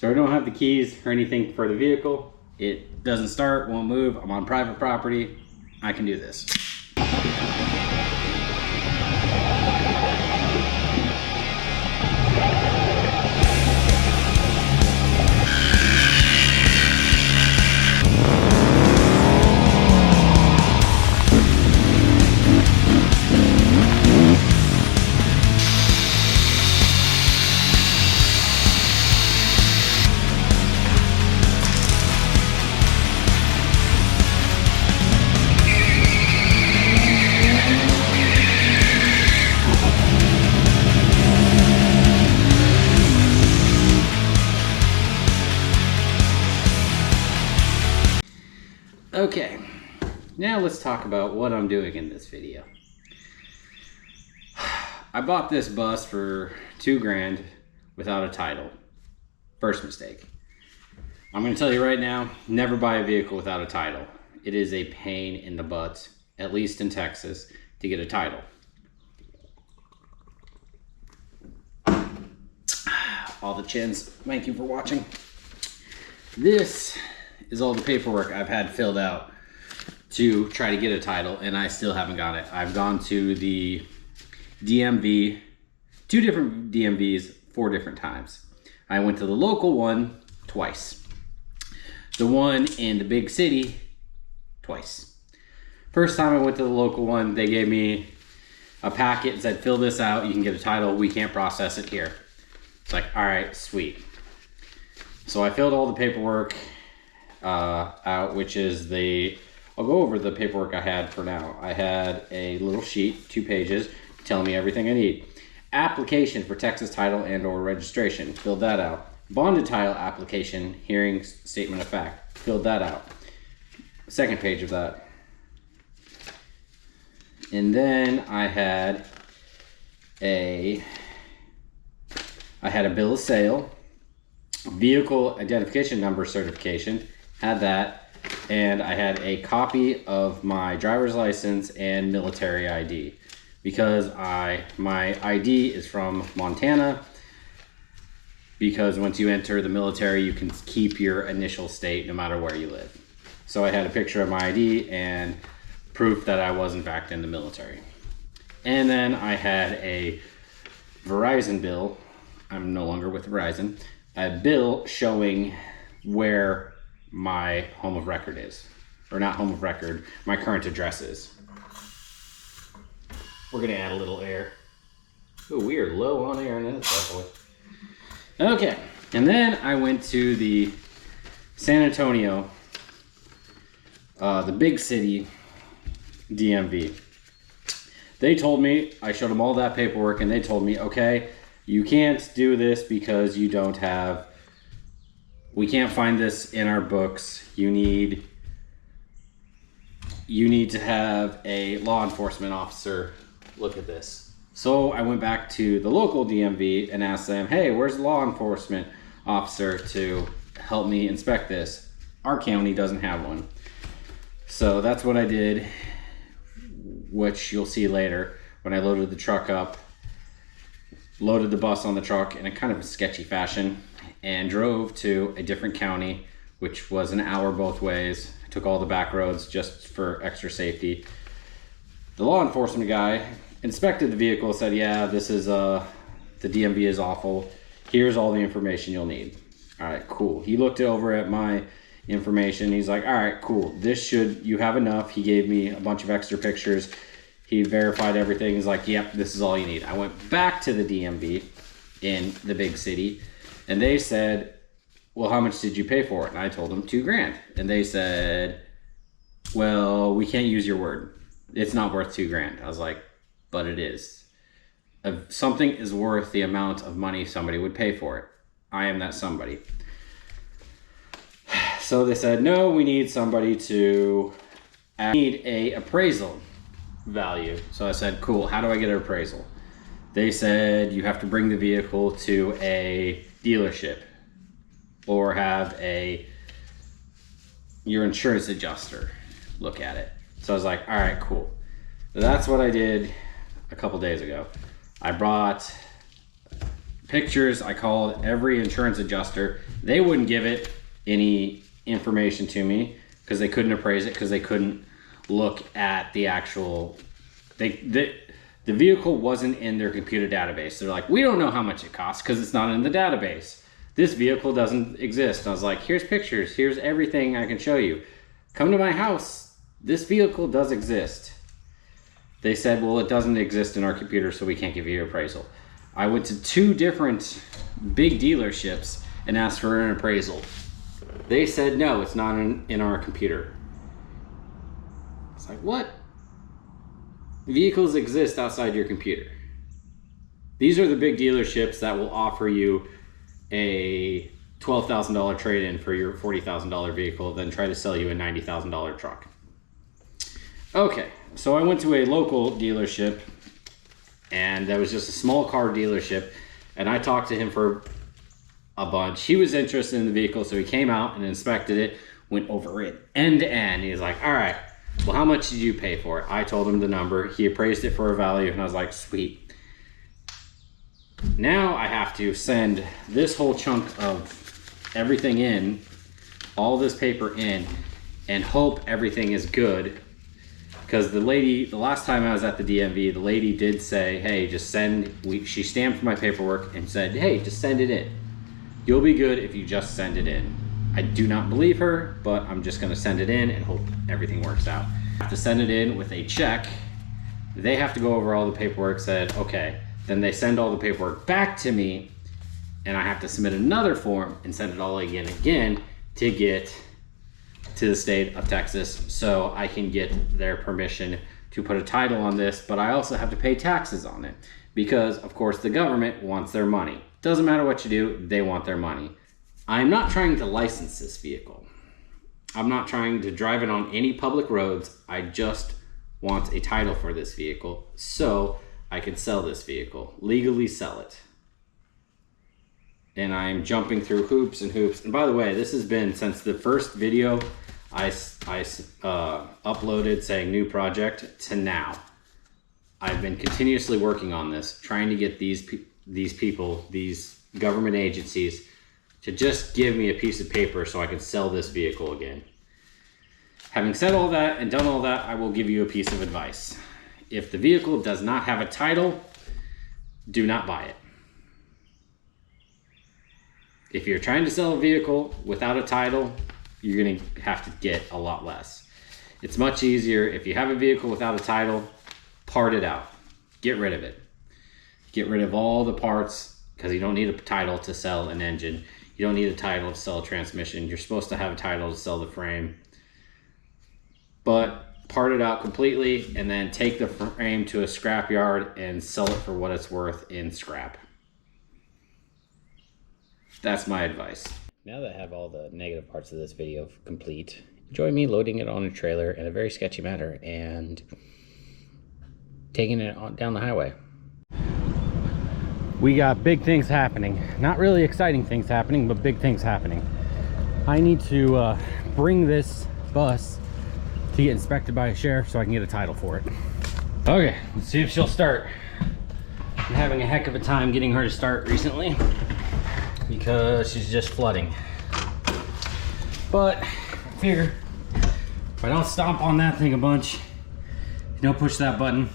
So I don't have the keys or anything for the vehicle. It doesn't start, won't move. I'm on private property. I can do this. Okay, now let's talk about what I'm doing in this video. I bought this bus for $2,000 without a title. First mistake. I'm going to tell you right now, never buy a vehicle without a title. It is a pain in the butt, at least in Texas, to get a title. All the chins, thank you for watching. This is all the paperwork I've had filled out to try to get a title, and I still haven't got it. I've gone to the DMV, 2 different DMVs, 4 different times. I went to the local one twice. The one in the big city, twice. First time I went to the local one, they gave me a packet and said, fill this out, you can get a title, we can't process it here. It's like, all right, sweet. So I filled all the paperwork out, which is I'll go over the paperwork I had for now. I had a little sheet, 2 pages, telling me everything I need. Application for Texas title and or registration, filled that out. Bonded title application, hearing statement of fact, filled that out. Second page of that. And then I had a bill of sale, vehicle identification number certification, had that, and I had a copy of my driver's license and military ID because my ID is from Montana, because once you enter the military you can keep your initial state no matter where you live. So I had a picture of my ID and proof that I was in fact in the military. And then I had a Verizon bill. I'm no longer with Verizon. A bill showing where my home of record is, or not home of record, my current address is. We're gonna add a little air. Oh, we are low on air in this, definitely. Okay, and then I went to the San Antonio, the big city DMV. They told me, I showed them all that paperwork, and they told me, okay, you can't do this because you don't have, we can't find this in our books. You need to have a law enforcement officer look at this. So I went back to the local DMV and asked them, hey, where's the law enforcement officer to help me inspect this? Our county doesn't have one. So that's what I did, which you'll see later when I loaded the truck up, loaded the bus on the truck in a kind of a sketchy fashion, and drove to a different county, which was an hour both ways. I took all the back roads just for extra safety. The law enforcement guy inspected the vehicle, said, yeah, this is, the DMV is awful. Here's all the information you'll need. All right, cool. He looked over at my information. He's like, all right, cool. You have enough. He gave me a bunch of extra pictures. He verified everything. He's like, yep, this is all you need. I went back to the DMV in the big city, and they said, well, how much did you pay for it? And I told them $2,000. And they said, well, we can't use your word. It's not worth $2,000. I was like, but it is. If something is worth the amount of money somebody would pay for it, I am that somebody. So they said, no, we need somebody to need a appraisal value. So I said, cool, how do I get an appraisal? They said you have to bring the vehicle to a dealership or have your insurance adjuster look at it. So I was like, all right, cool. So that's what I did a couple days ago. I brought pictures. I called every insurance adjuster. They wouldn't give it any information to me because they couldn't appraise it, because they couldn't look at the actual, the vehicle wasn't in their computer database. They're like, we don't know how much it costs because it's not in the database. This vehicle doesn't exist. And I was like, here's pictures, here's everything I can show you. Come to my house, this vehicle does exist. They said, well, it doesn't exist in our computer, so we can't give you an appraisal. I went to 2 different big dealerships and asked for an appraisal. They said, no, it's not in our computer. It's like, what? Vehicles exist outside your computer. These are the big dealerships that will offer you a $12,000 trade-in for your $40,000 vehicle, then try to sell you a $90,000 truck. Okay, so I went to a local dealership, and that was just a small car dealership, and I talked to him for a bunch. He was interested in the vehicle, so he came out and inspected it, went over it end to end. He was like, all right, well, how much did you pay for it? I told him the number. He appraised it for a value, and I was like, sweet. Now I have to send this whole chunk of everything in, all this paper in, and hope everything is good. Because the last time I was at the DMV, the lady did say, hey, just send, she stamped my paperwork and said, hey, just send it in. You'll be good if you just send it in. I do not believe her, but I'm just gonna send it in and hope everything works out. I have to send it in with a check. They have to go over all the paperwork, said, okay. Then they send all the paperwork back to me, and I have to submit another form and send it all again to get to the state of Texas so I can get their permission to put a title on this, but I also have to pay taxes on it because, of course, the government wants their money. Doesn't matter what you do, they want their money. I'm not trying to license this vehicle. I'm not trying to drive it on any public roads. I just want a title for this vehicle so I can sell this vehicle, legally sell it. And I'm jumping through hoops and hoops. And by the way, this has been since the first video I uploaded saying new project to now. I've been continuously working on this, trying to get these people, these government agencies, to just give me a piece of paper so I can sell this vehicle again. Having said all that and done all that, I will give you a piece of advice. If the vehicle does not have a title, do not buy it. If you're trying to sell a vehicle without a title, you're going to have to get a lot less. It's much easier if you have a vehicle without a title, part it out. Get rid of it. Get rid of all the parts because you don't need a title to sell an engine. You don't need a title to sell a transmission. You're supposed to have a title to sell the frame. But part it out completely and then take the frame to a scrap yard and sell it for what it's worth in scrap. That's my advice. Now that I have all the negative parts of this video complete, enjoy me loading it on a trailer in a very sketchy manner and taking it on down the highway. We got big things happening. Not really exciting things happening, but big things happening. I need to bring this bus to get inspected by a sheriff so I can get a title for it. Okay, let's see if she'll start. I'm having a heck of a time getting her to start recently because she's just flooding. But I figure if I don't stomp on that thing a bunch, you don't push that button,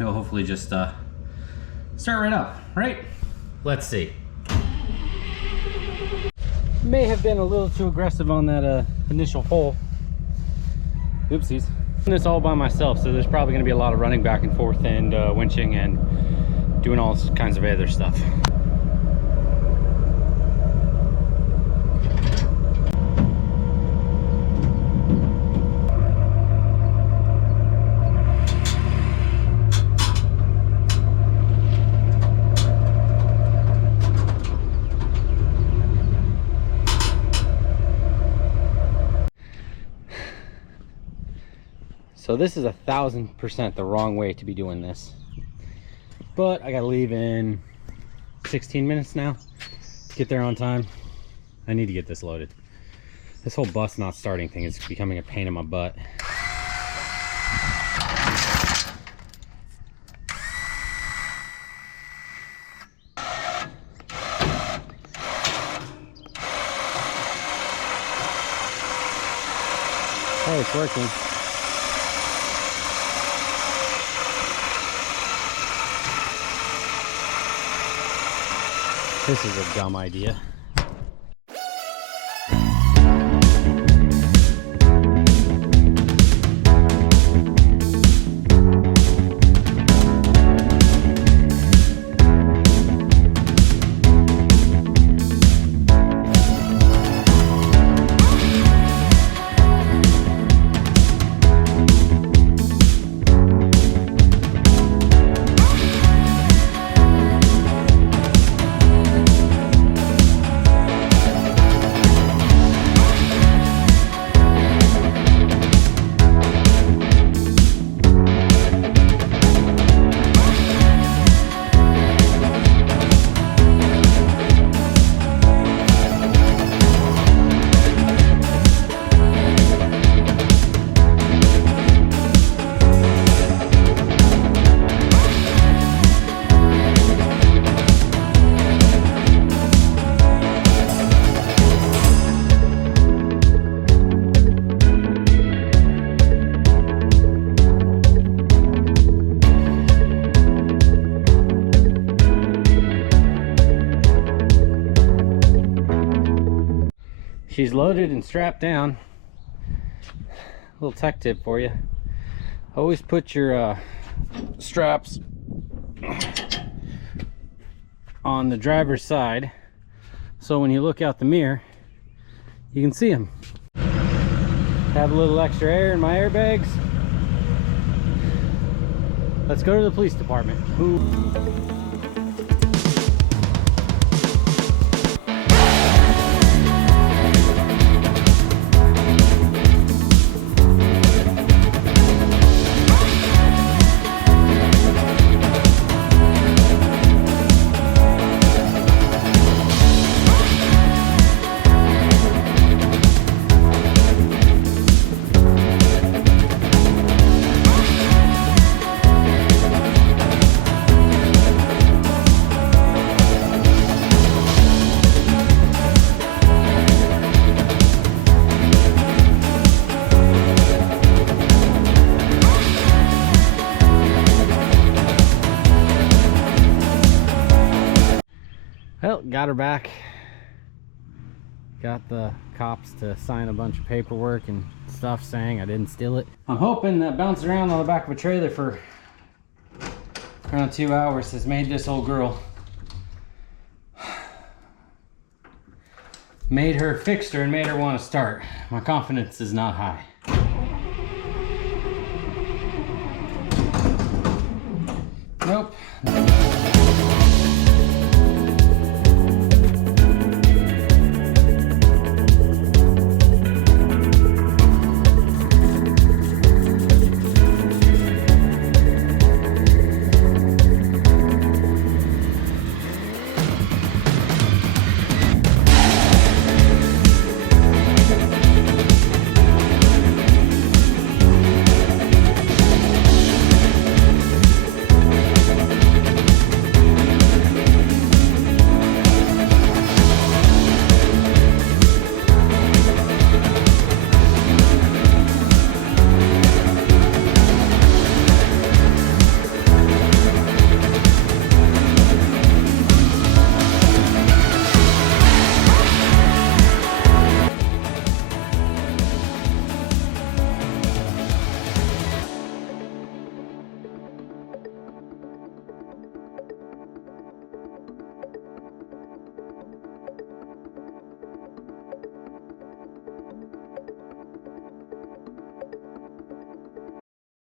it'll hopefully just start right up, right? Let's see. May have been a little too aggressive on that initial hole. Oopsies. I'm doing this all by myself, so there's probably going to be a lot of running back and forth and winching and doing all kinds of other stuff. So this is 1000% the wrong way to be doing this. But I gotta leave in 16 minutes now to get there on time. I need to get this loaded. This whole bus not starting thing is becoming a pain in my butt. Hey, it's working. This is a dumb idea. She's loaded and strapped down. Little tech tip for you. Always put your straps on the driver's side, so when you look out the mirror, you can see them. Have a little extra air in my airbags. Let's go to the police department. Ooh. Well, got her back. Got the cops to sign a bunch of paperwork and stuff saying I didn't steal it. I'm hoping that bouncing around on the back of a trailer for around 2 hours has made this old girl, made her, fixed her and made her want to start. My confidence is not high. Nope.